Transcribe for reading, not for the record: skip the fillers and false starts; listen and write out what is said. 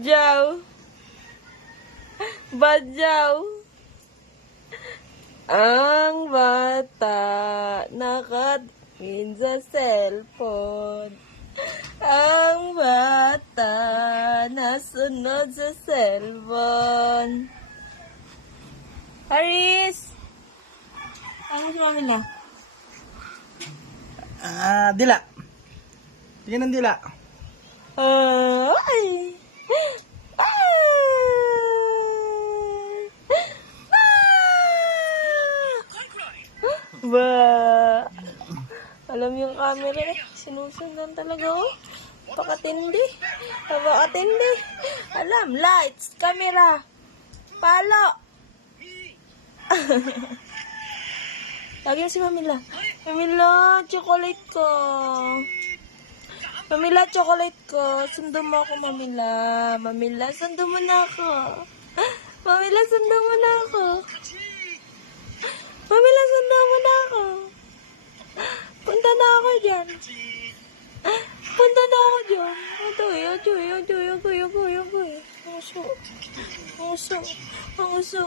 Badyaw. Badyaw. Ang bata nakatingin sa cellphone. Ang bata nasunod sa cellphone. Haris! Ano si mami na? Dila. Tingnan ng dila. Ay! Ba! Alam yung camera eh. Sinusundan talaga ako. Pakatindi. Pakatindi. Alam, lights, camera. Palo. Lagi si Mamila. Mamila, chocolate ko. Mamila, chocolate ko. Sundo mo ako, Mamila. Mamila, sundo mo na ako. Mamila, sundo mo na ako. Mamila, sundo mo na ako. Punta na ako dyan. Punta na ako dyan. Adoy. Ang uso.